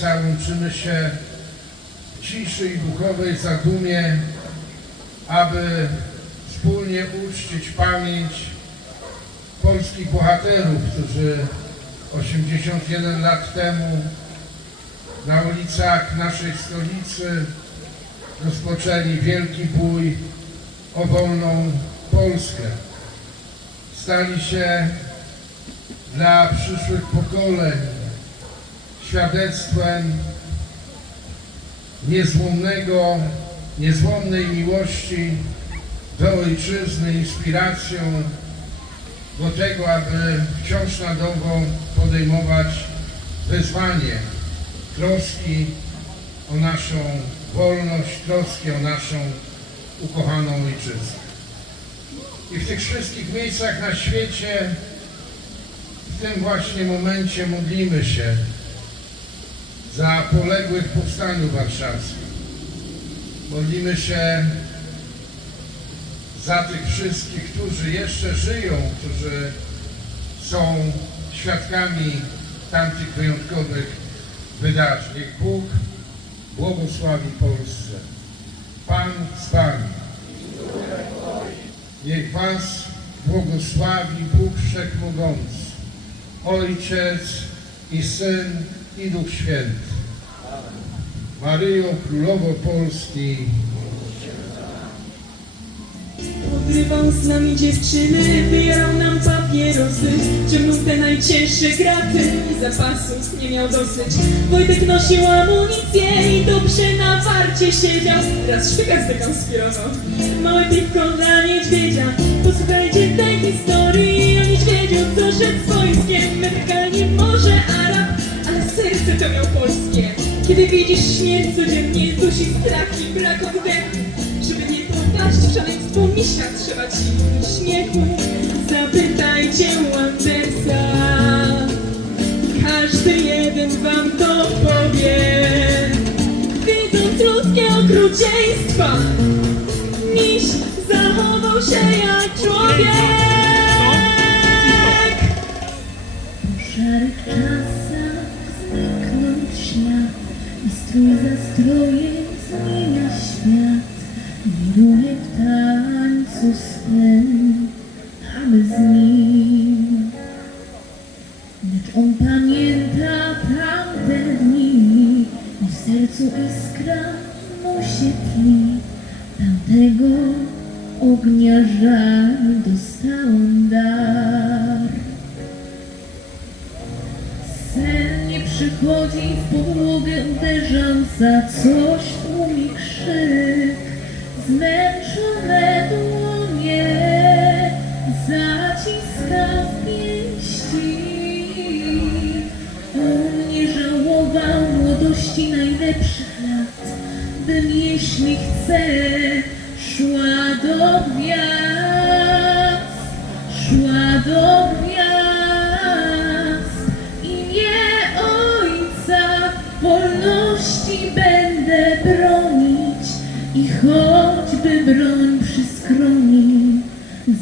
zgromadzimy się w ciszy i duchowej zadumie, aby wspólnie uczcić pamięć polskich bohaterów, którzy 81 lat temu na ulicach naszej stolicy rozpoczęli wielki bój o wolną Polskę. Stali się dla przyszłych pokoleń świadectwem niezłomnego, niezłomnej miłości do ojczyzny, inspiracją do tego, aby wciąż na nowo podejmować wyzwanie troski o naszą wolność, troski o naszą ukochaną ojczyznę. I w tych wszystkich miejscach na świecie w tym właśnie momencie modlimy się za poległych w Powstaniu Warszawskim. Modlimy się za tych wszystkich, którzy jeszcze żyją, którzy są świadkami tamtych wyjątkowych wydarzeń. Niech Bóg błogosławi Polsce. Pan z Wami. Niech Was błogosławi Bóg Wszechmogący, Ojciec i Syn i Duch Święty. Maryjo, Królowo Polski, Odrywał z nami dziewczyny, wyjarał nam papierosy Ciągnął te najcięższe graty i zapasów nie miał dosyć. Wojtek nosił amunicję i dobrze na warcie siedział. Raz szpiega zdekonspirował, małe piwko dla niedźwiedzia. Posłuchajcie tej polskie. Kiedy widzisz śmierć codziennie, dusi strach i brak oddechu żeby nie popaść w szaleństwo misia trzeba ci śmiechu. Zapytajcie Wandersa Każdy jeden wam to powie. Widząc ludzkie okrucieństwa Miś zachował się jak za zaciska w pięści. On nie żałował młodości najlepszych lat, bym jeśli chce szła do gwiazd, szła do gwiazd. Imię Ojca wolności będę bronić i choćby broń przyskroni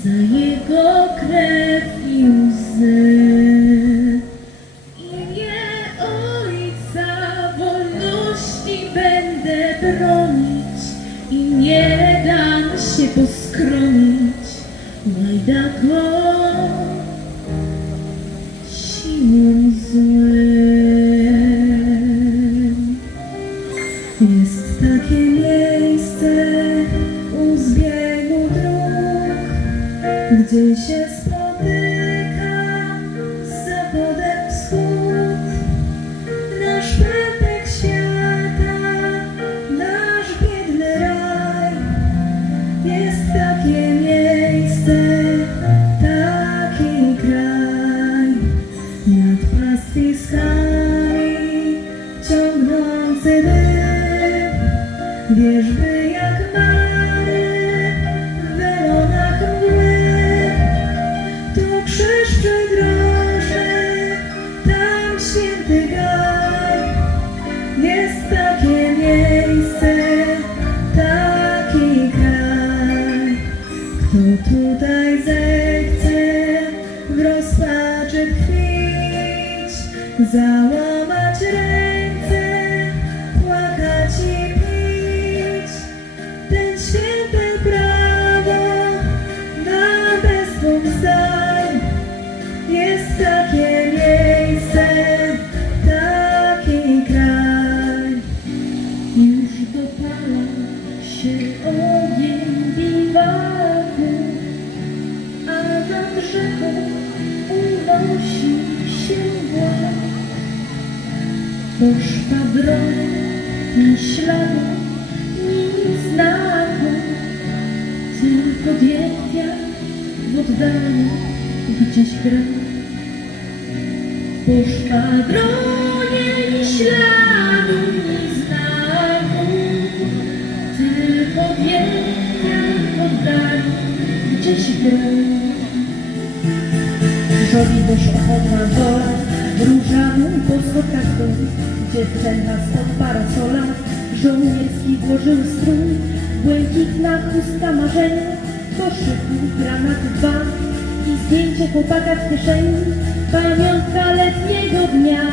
za Jego krew w oddaniu gdzieś gra. Po szwadronie ni śladu, ni znaku, tylko wielkia w oddaniu gdzieś gra. Żoliborz ochotna wola, róża mu po schodkach dół, dziewczęta spod parasola, żołnierski włożył strój, błękitna chustka marzenia, koszyku granat dwa i zdjęcie chłopaka w kieszeni, pamiątka letniego dnia.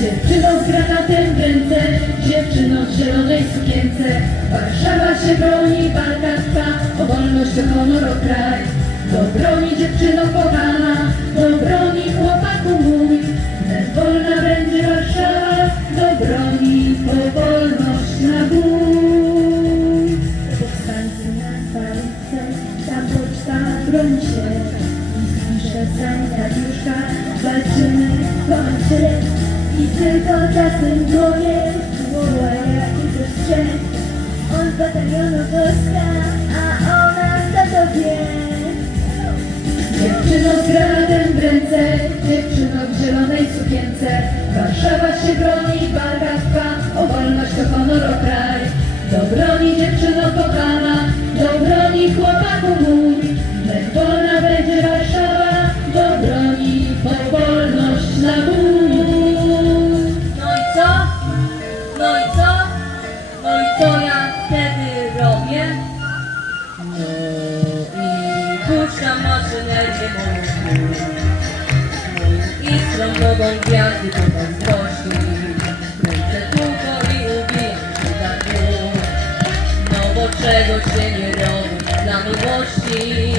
Dziewczyno z granatem w ręce, dziewczyno w zielonej sukience, Warszawa się broni, walka trwa, o wolność, o honor, o kraj. Do broni dziewczyno kochana, do broni nogą gwiazdy po zazdrości Kręcę kółko i ubijam się za dół No bo czego się nie robi dla miłości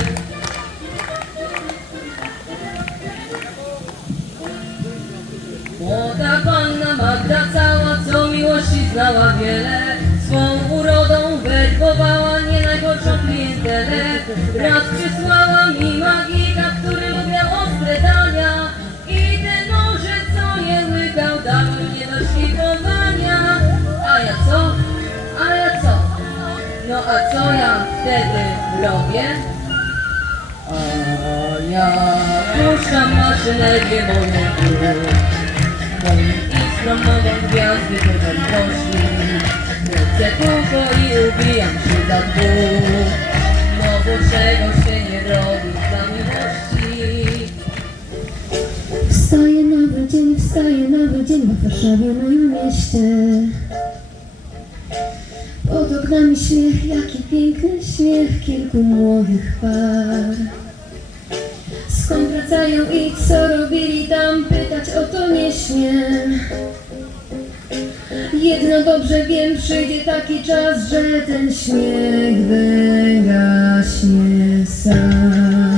Młoda panna Magda cała, co miłości znała wiele. Swą urodą werbowała nie najgorszą klientelę. Raz co ja wtedy robię? A ja puszczam maszynerię moją Moim iskrą mogą gwiazdy do zazdrości Lecę kółko i ubijam się za dwóch No bo czego się nie robi dla miłości Wstaje nowy dzień, wstaje nowy dzień w Warszawie, moim mieście. Pod oknami śmiech, jaki piękny śmiech kilku młodych par. Skąd wracają i co robili tam, pytać o to nie śmiem. Jedno dobrze wiem, przyjdzie taki czas, że ten śmiech wygaśnie sam.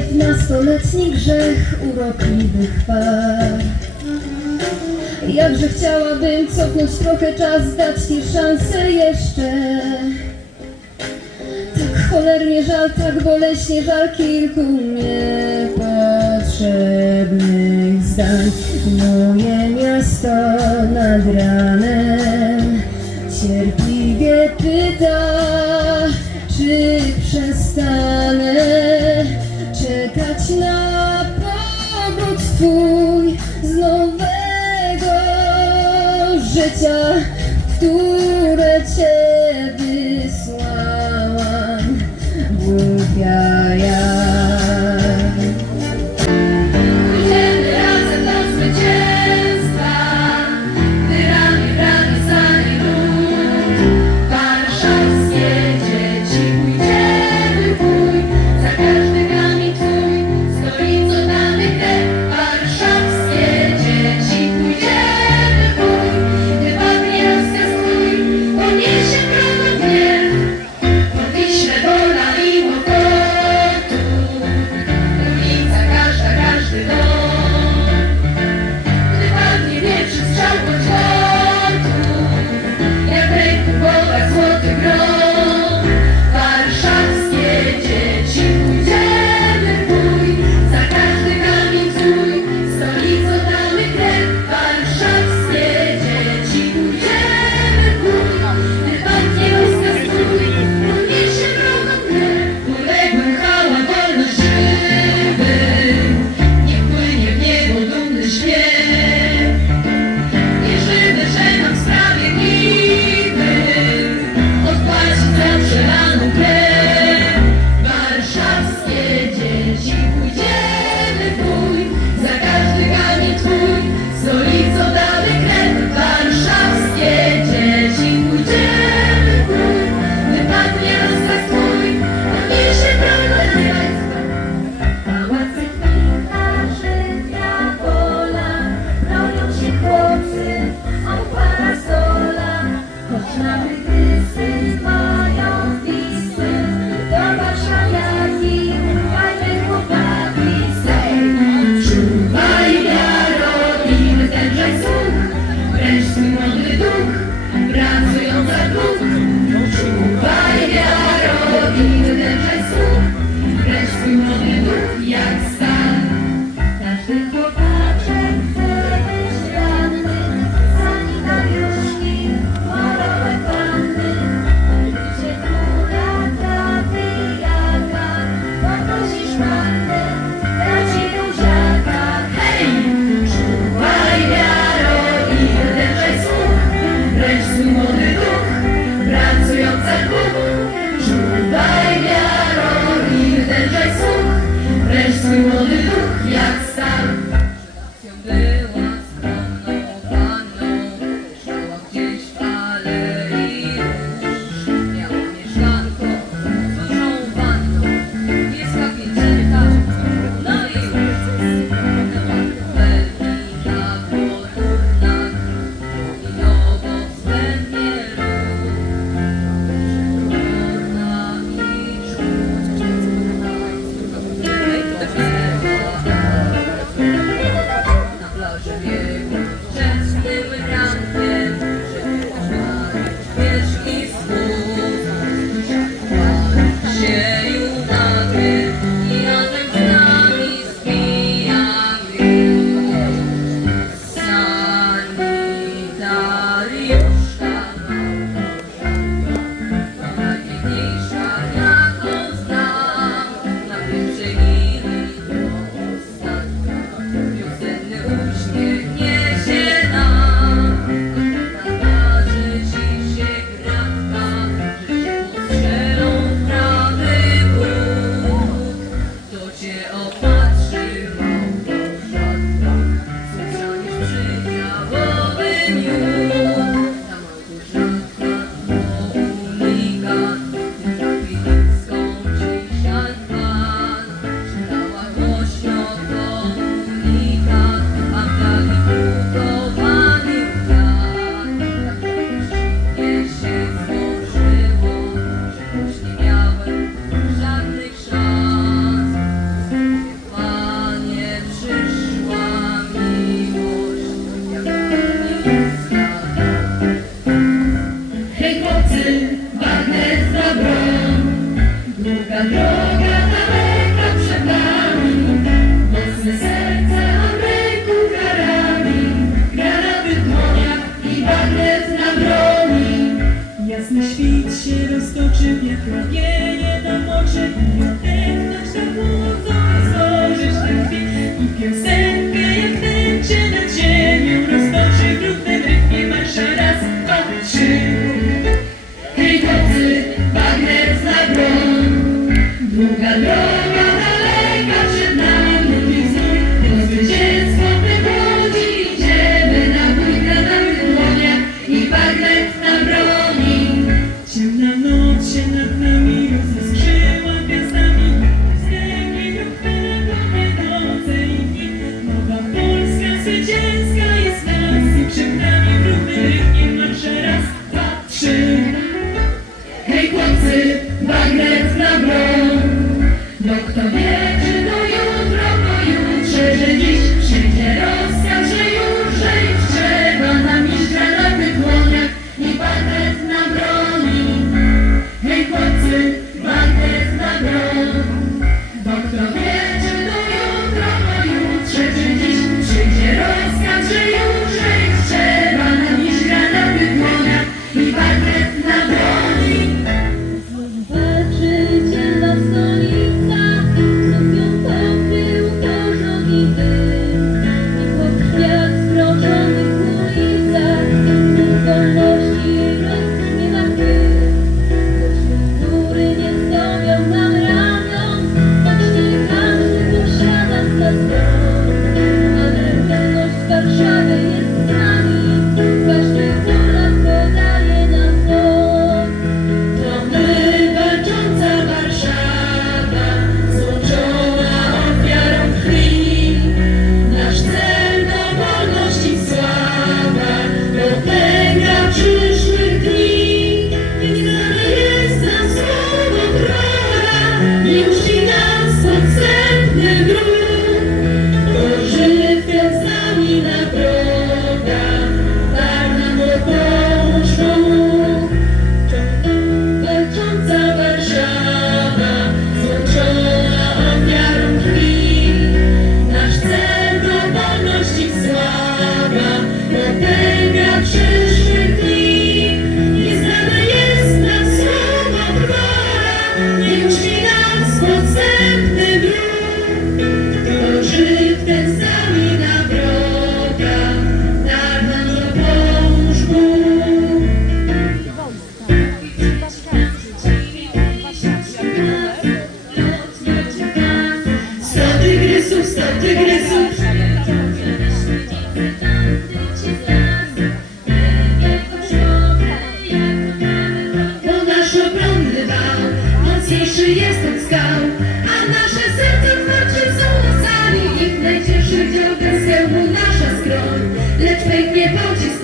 Oknami śpiew, nastoletni grzech urokliwych par. Jakże chciałabym cofnąć trochę czas, dać ci szansę jeszcze. Tak cholernie żal, tak boleśnie żal kilku niepotrzebnych zdań. Moje miasto nad ranem cierpliwie pyta, czy przestanę Tú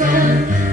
again.